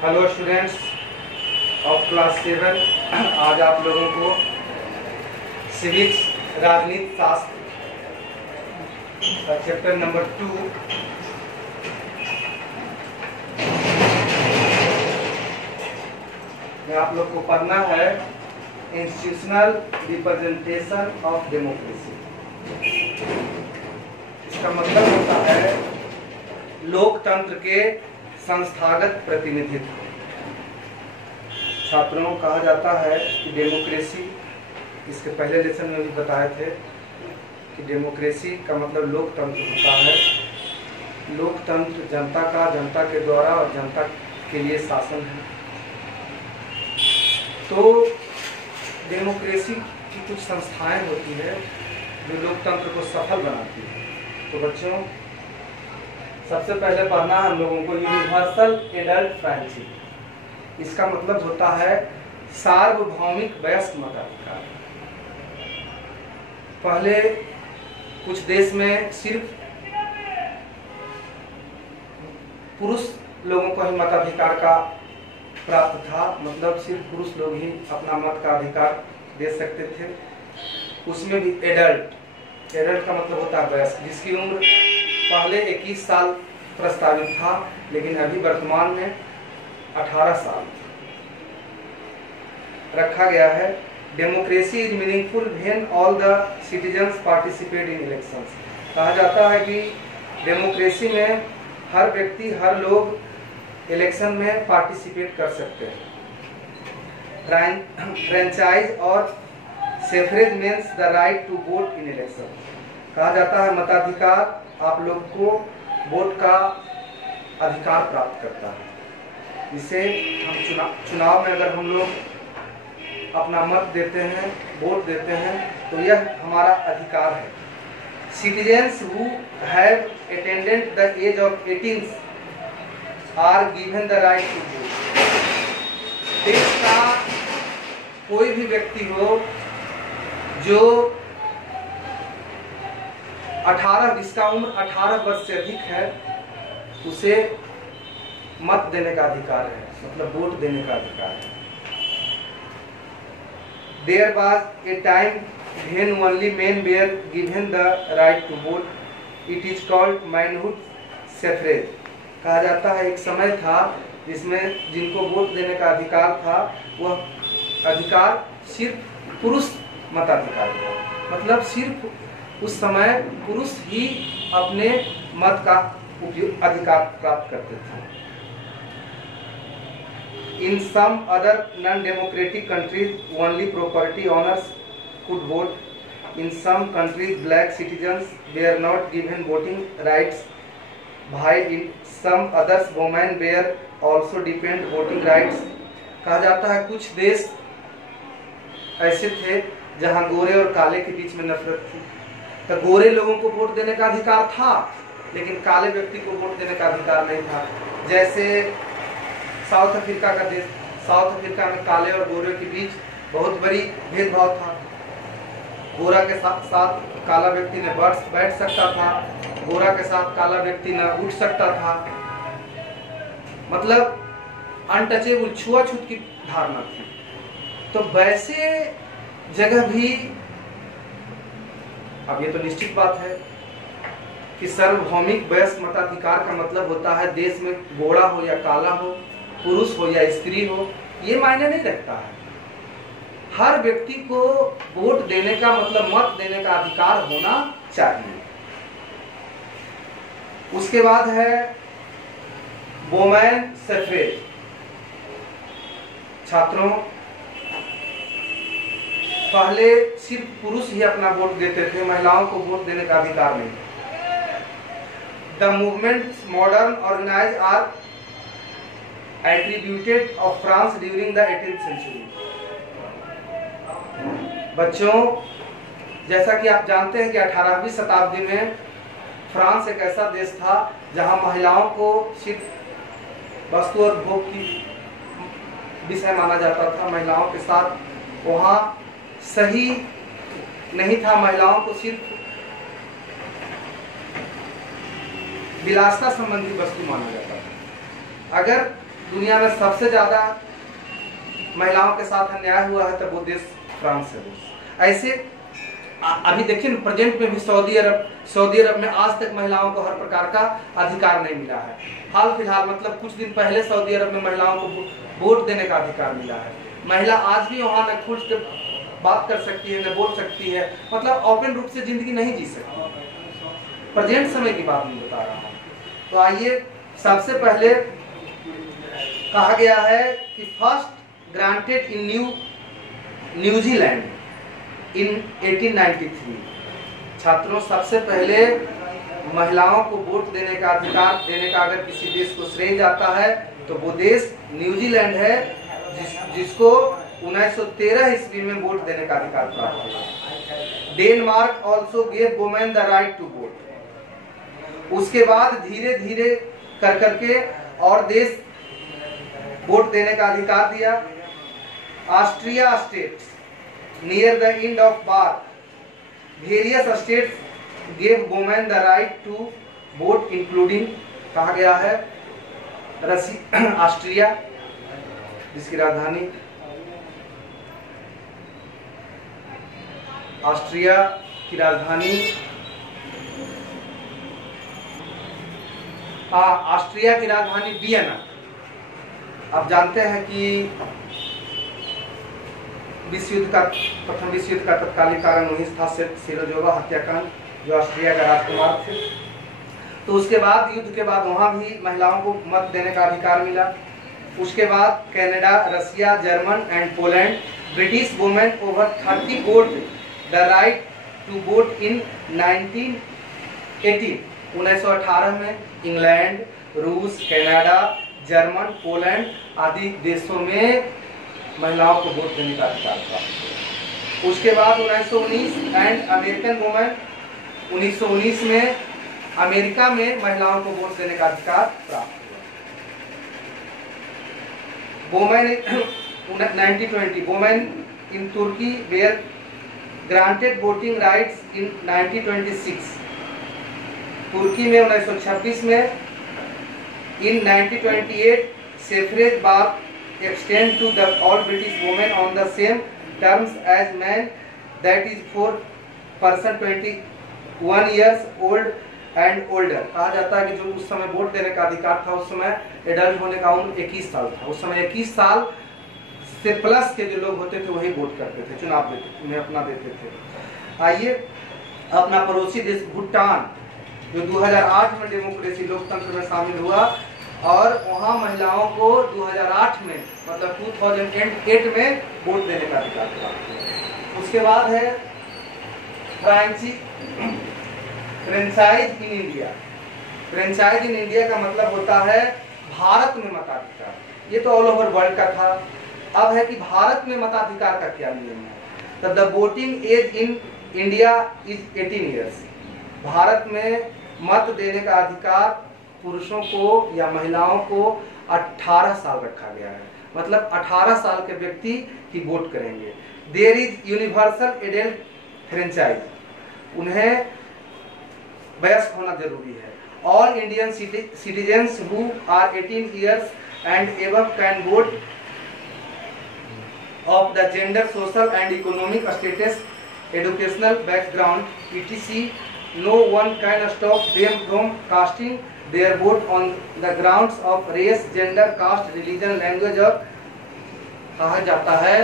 Hello students of class 7। आज आप लोगों को सिविक्स राजनीति शास्त्र चैप्टर नंबर 2 में आप लोग को पढ़ना है इंस्टीट्यूशनल रिप्रेजेंटेशन ऑफ डेमोक्रेसी। इसका मतलब होता है लोकतंत्र के संस्थागत प्रतिनिधित्व। छात्रों को कहा जाता है कि डेमोक्रेसी, इसके पहले लेसन में भी बताए थे कि डेमोक्रेसी का मतलब लोकतंत्र होता है। लोकतंत्र जनता का, जनता के द्वारा और जनता के लिए शासन है। तो डेमोक्रेसी की कुछ संस्थाएं होती है जो लोकतंत्र को सफल बनाती है। तो बच्चों, सबसे पहले पढ़ना हम लोगों को यूनिवर्सल एडल्ट फ्रैंचाइज। इसका मतलब होता है सार्वभौमिक वयस्क मताधिकार। पहले कुछ देश में सिर्फ पुरुष लोगों को ही मताधिकार का प्राप्त था, मतलब सिर्फ पुरुष लोग ही अपना मत का अधिकार दे सकते थे। उसमें भी एडल्ट का मतलब होता है वयस्क, जिसकी उम्र पहले 21 साल प्रस्तावित था, लेकिन अभी वर्तमान में 18 साल रखा गया है। Democracy is meaningful when all the citizens participate in elections. कहा जाता है कि डेमोक्रेसी में हर व्यक्ति, हर लोग इलेक्शन में पार्टिसिपेट कर सकते हैं। फ्रेंचाइज और suffrage means the right to vote in election. कहा जाता है मताधिकार आप लोग को वोट का अधिकार प्राप्त करता है। इसे हम चुनाव में अगर हम लोग अपना मत देते हैं, वोट देते हैं, तो यह हमारा अधिकार है। Citizens who have attended the age of 18 are given the right to vote. देश का कोई भी व्यक्ति हो जो 18, जिसका उम्र 18 वर्ष से अधिक है, उसे मत देने का अधिकार है, मतलब वोट देने का अधिकार है। There was a time when only men were given the right to vote. It is called manhood suffrage. कहा जाता है एक समय था जिसमें जिनको वोट देने का अधिकार था, वह अधिकार सिर्फ पुरुष मताधिकार था। मतलब सिर्फ उस समय पुरुष ही अपने मत का अधिकार प्राप्त करते थे। In some other non-democratic countries, only property owners could vote. In some countries, black citizens were not given voting rights. While in some others, women were also denied voting rights. कहा जाता है कुछ देश ऐसे थे जहां गोरे और काले के बीच में नफरत थी। तो गोरे लोगों को वोट देने का अधिकार था, लेकिन काले व्यक्ति को वोट देने का अधिकार नहीं था। जैसे साउथ अफ्रीका का देश, साउथ अफ्रीका में काले और गोरे के बीच बहुत बड़ी भेदभाव था। गोरा के साथ काला व्यक्ति न बैठ सकता था, गोरा के साथ काला व्यक्ति न उठ सकता था। मतलब अनटचेबल, छुआछूत की धारणा थी। तो वैसे जगह भी, अब ये तो निश्चित बात है कि सार्वभौमिक वयस्क मताधिकार का मतलब होता है देश में गोरा हो या काला हो, पुरुष हो या स्त्री हो, ये मायने नहीं रखता है। हर व्यक्ति को वोट देने का मतलब मत देने का अधिकार होना चाहिए। उसके बाद है वोमेन सफरेज। छात्रों, पहले सिर्फ पुरुष ही अपना वोट देते थे, महिलाओं को वोट देने का अधिकार नहीं। The movement modern organize are attributed of France during the 18th century. बच्चों, जैसा कि आप जानते हैं कि 18वीं शताब्दी में फ्रांस एक ऐसा देश था जहां महिलाओं को सिर्फ वस्तु और भोग की विषय माना जाता था। महिलाओं के साथ वहां सही नहीं था, महिलाओं को सिर्फ विलासता संबंधी वस्तु माना जाता था। अगर दुनिया में सबसे ज्यादा महिलाओं के साथ अन्याय हुआ है, तब वो देश फ्रांस है। ऐसे अभी देखिए ना, प्रेजेंट में भी सऊदी अरब में आज तक महिलाओं को हर प्रकार का अधिकार नहीं मिला है। हाल फिलहाल मतलब कुछ दिन पहले सऊदी अरब में महिलाओं को वोट देने का अधिकार मिला है। महिला आज भी वहां न खुल के बात कर सकती है, न बोल सकती है, मतलब ओपन रूप से जिंदगी नहीं जी सकती। प्रेजेंट समय की बात मैं बता रहा हूँ। तो आइए, सबसे पहले कहा गया है कि फर्स्ट ग्रांटेड इन न्यूजीलैंड इन 1893। छात्रों, सबसे पहले महिलाओं को वोट देने का अधिकार देने का अगर किसी देश को श्रेय जाता है तो वो देश न्यूजीलैंड है, जिसको 1913 ईस्वी में वोट देने का अधिकार प्राप्त हुआ। Denmark also gave women the right to vote. उसके बाद धीरे धीरे कर करके और देश वोट देने का अधिकार दिया। Austria states near the end of war, various states gave women the right to vote including, कहा गया है ऑस्ट्रिया, जिसकी राजधानी ऑस्ट्रिया की राजधानी ऑस्ट्रिया की राजधानी वियना। आप जानते हैं कि प्रथम विश्व युद्ध का तत्कालीन कारण वही था, सेरोजोवा हत्याकांड, जो ऑस्ट्रिया का राजकुमार थे। तो उसके बाद युद्ध के बाद वहां भी महिलाओं को मत देने का अधिकार मिला। उसके बाद Canada, Russia, German and Poland, British women over 30 vote the right to vote in 1918 में इंग्लैंड, रूस, कनाडा, जर्मन, पोलैंड आदि देशों में महिलाओं को वोट देने का अधिकार था। उसके बाद 1919 एंड अमेरिकन वुमेन, 1919 में अमेरिका में महिलाओं को वोट देने का अधिकार प्राप्त हुआ। Women 1920 women in Turkey were granted voting rights in 1926। तुर्की में 1926 में। इन 1928 suffrage bar extend to the all British women on the same terms as men, that is for person 21 years old and older। कहा जाता है कि जो उस समय वोट देने का अधिकार था, उस समय एडल्ट होने का उम्र 21 साल था। उस समय 21 साल से प्लस के जो लोग होते थे वही वोट करते थे, चुनाव में अपना देते थे। आइए, अपना पड़ोसी देश भूटान, जो 2008 में डेमोक्रेसी लोकतंत्र में शामिल हुआ और वहां महिलाओं को 2008 में मतलब 2008 में वोट देने का अधिकार था। उसके बाद है franchise in India. Franchise in India का मतलब होता है भारत में मताधिकार। ये तो ऑल ओवर वर्ल्ड का था, अब है कि भारत में मताधिकार का क्या नियम है। तो the voting age in India is 18 years. Bharat में मत देने का अधिकार पुरुषों को या महिलाओं को 18 साल रखा गया है, मतलब 18 साल के व्यक्ति ही वोट करेंगे। There is universal adult franchise, उन्हें वयस्क होना जरूरी है। All Indian citizens who are 18 years and above can vote of the gender, social and economic status, educational background etc. No one can stop them from casting their vote on the grounds of race, gender, caste, religion, language। और कहा जाता है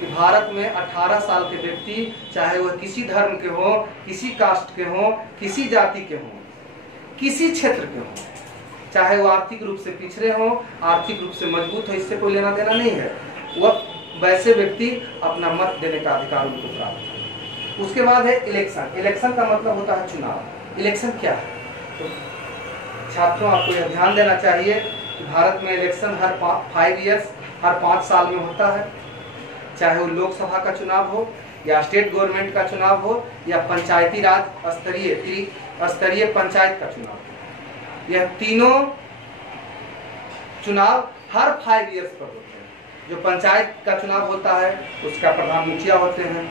कि भारत में 18 साल के व्यक्ति, चाहे वह किसी धर्म के हो, किसी कास्ट के हो, किसी जाति के हो, किसी क्षेत्र के हो, चाहे वो आर्थिक रूप से पिछड़े हो, आर्थिक रूप से मजबूत हो, इससे कोई लेना देना नहीं है, वह वैसे व्यक्ति अपना मत देने का अधिकार उनको प्राप्त है। उसके बाद है इलेक्शन। इलेक्शन का मतलब होता है चुनाव। इलेक्शन क्या है? तो छात्रों, आपको यह ध्यान देना चाहिए कि भारत में इलेक्शन हर 5 ईयर्स, हर 5 साल में होता है, चाहे वो लोकसभा का चुनाव हो या स्टेट गवर्नमेंट का चुनाव हो या पंचायती राज स्तरीय पंचायत का चुनाव हो। यह तीनों चुनाव हर 5 ईयर्स पर होते हैं। जो पंचायत का चुनाव होता है उसका प्रधान मुखिया होते हैं।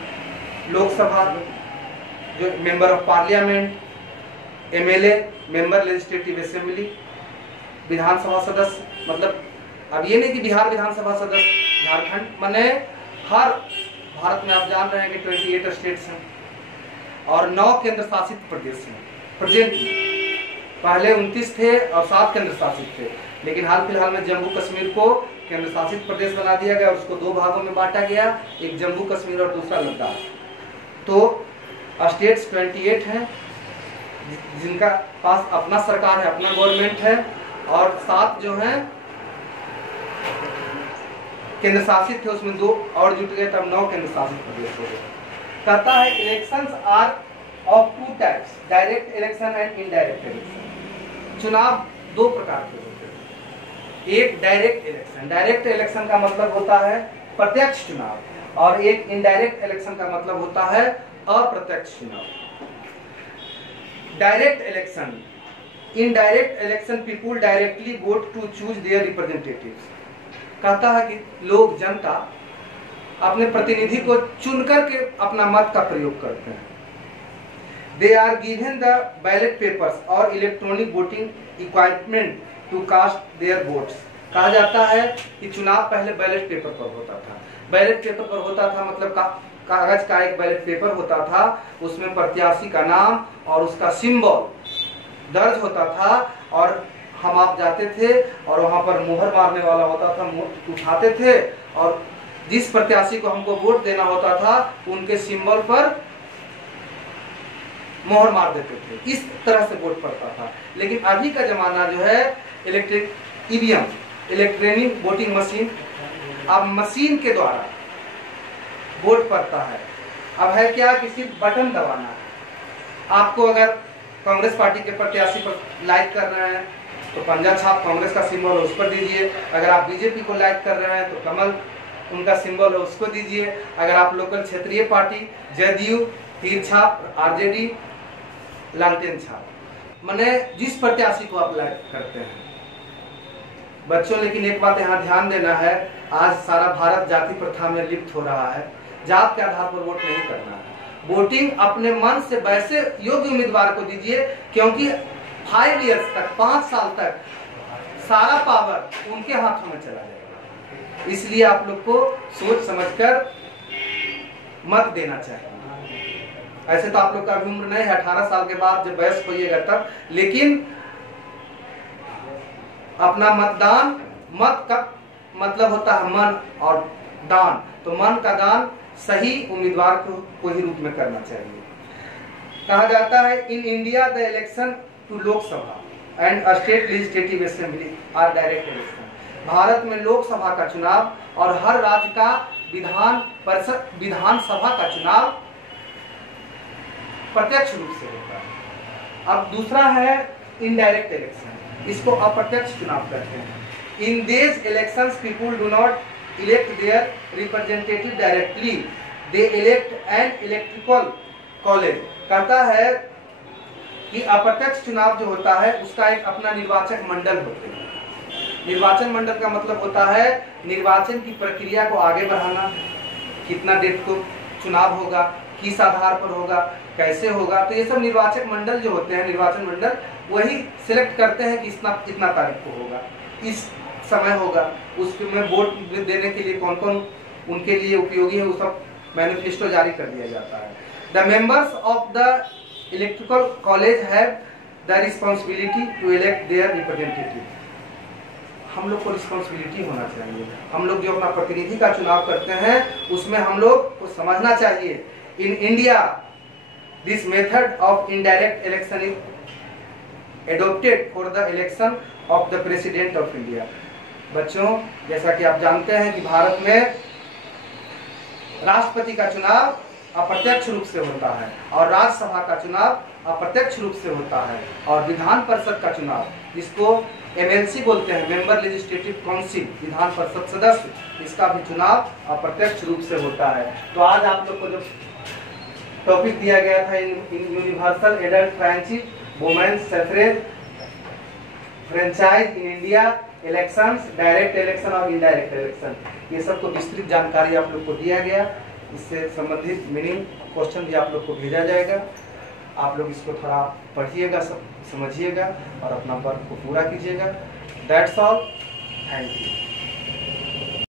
लोकसभा जो member of parliament, MLA member legislative assembly, विधानसभा सदस्य मतलब अब ये नहीं कि बिहार विधानसभा सदस्य, झारखंड माने हर भारत में आप जान रहे हैं कि 28 स्टेट्स हैं और 9 केंद्र शासित प्रदेश हैं प्रेजेंट में। पहले 29 थे और 7 केंद्र शासित थे, लेकिन हाल फिलहाल में जम्मू कश्मीर को केंद्र शासित प्रदेश बना दिया गया और उसको 2 भागों में बांटा गया, एक जम्मू कश्मीर और दूसरा लद्दाख। तो स्टेट्स 28 हैं जिनका पास अपना सरकार है, अपना गवर्नमेंट है, और 7 जो हैं केंद्र शासित थे, उसमें 2 और जुट गए, तब 9 केंद्र शासित प्रदेश हो गए। कहता है elections are of 2 types, direct election and indirect election. चुनाव 2 प्रकार के होते हैं, एक डायरेक्ट इलेक्शन, डायरेक्ट इलेक्शन का मतलब होता है प्रत्यक्ष चुनाव, और एक इनडायरेक्ट इलेक्शन का मतलब होता है अप्रत्यक्ष चुनाव। Direct election, in direct election people directly vote to choose their representatives. कहता है कि लोग, जनता अपने प्रतिनिधि को चुन करके अपना मत का प्रयोग करते हैं। They are given the ballot papers और electronic voting equipment to cast their votes. कहा जाता है कि चुनाव पहले बैलेट पेपर पर होता था। बैलेट पेपर पर होता था मतलब कागज का एक बैलेट पेपर होता था, उसमें प्रत्याशी का नाम और उसका सिंबल दर्ज होता था, और हम आप जाते थे और वहां पर मुहर मारने वाला होता था, उठाते थे और जिस प्रत्याशी को हमको वोट देना होता था उनके सिंबल पर मोहर मार देते थे। इस तरह से वोट पड़ता था। लेकिन अभी का जमाना जो है electric EVM, electronic voting machine, अब मशीन के द्वारा वोट पड़ता है। अब है क्या कि सिर्फ बटन दबाना है। आपको अगर कांग्रेस पार्टी के प्रत्याशी पर लाइक कर रहे हैं तो पंजा छाप कांग्रेस का सिंबल है उस पर दीजिए, अगर आप बीजेपी को लाइक कर रहे हैं तो कमल उनका सिंबल है उसको दीजिए, अगर आप लोकल क्षेत्रीय पार्टी जदयू, तीर छाप, आरजेडी, लालटेन छाप, माने जिस प्रत्याशी को आप लाइक करते हैं। बच्चों, लेकिन एक बात यहाँ ध्यान देना है, आज सारा भारत जाति प्रथा में लिप्त हो रहा है। जात के आधार पर वोट नहीं करना है। वोटिंग अपने मन से वैसे योग्य उम्मीदवार को दीजिए, क्योंकि 5 इयर्स तक, 5 साल तक सारा पावर उनके हाथों में चला जाएगा। इसलिए आप लोग को सोच समझकर मत देना चाहिए। ऐसे तो आप लोग का अभी उम्र नहीं है, 18 साल के बाद जब वयस्क होइएगा तब, लेकिन अपना मतदान, मत का मतलब होता है मन और दान, तो मन का दान सही उम्मीदवार को ही रूप में करना चाहिए। कहा जाता है in India the election to Lok Sabha and state legislative assembly are direct election. Bharat में लोकसभा का चुनाव और हर राज्य का विधान परिषद, विधानसभा का चुनाव प्रत्यक्ष रूप से होता है। अब दूसरा है इनडायरेक्ट इलेक्शन, इसको अप्रत्यक्ष चुनाव कहते हैं। In this elections people do not elect their representative directly, they elect an electoral college। कहता है कि अप्रत्यक्ष चुनाव जो होता है उसका एक अपना निर्वाचक मंडल होते हैं। निर्वाचन मंडल का मतलब होता है निर्वाचन की प्रक्रिया को आगे बढ़ाना, कितना डेट को चुनाव होगा, किस आधार पर होगा, कैसे होगा, तो ये सब निर्वाचक मंडल जो होते हैं, निर्वाचन मंडल वही सिलेक्ट करते हैं कि इतना तारीख को होगा, इस समय होगा, उसमें वोट देने के लिए कौन कौन उनके लिए उपयोगी है, वो सब मैनिफेस्टो जारी कर दिया जाता है। The members of the electoral college have the responsibility to elect their representative. हम लोग को रिस्पॉन्सिबिलिटी होना चाहिए। हम लोग जो अपना प्रतिनिधि का चुनाव करते हैं उसमें हम लोग को समझना चाहिए। In India this method of indirect election is adopted for the election of the president of India. बच्चों, जैसा कि आप जानते हैं कि भारत में राष्ट्रपति का चुनाव अप्रत्यक्ष रूप से होता है और राज्यसभा का चुनाव अप्रत्यक्ष रूप से होता है, और विधान परिषद का चुनाव, जिसको एमएलसी बोलते हैं, member legislative council, Vidhan Parishad सदस्य, इसका भी चुनाव अप्रत्यक्ष रूप से होता है। तो आज आप लोग को जो टॉपिक दिया गया था in universal adult friendship women's suffrage franchise in India, elections, direct election और इनडायरेक्ट इलेक्शन, ये सब को विस्तृत जानकारी आप लोग को दिया गया। इससे संबंधित मीनिंग क्वेश्चन भी आप लोग को भेजा जाएगा। आप लोग इसको थोड़ा पढ़िएगा, समझिएगा और अपना वर्क को पूरा कीजिएगा। That's all, thank you.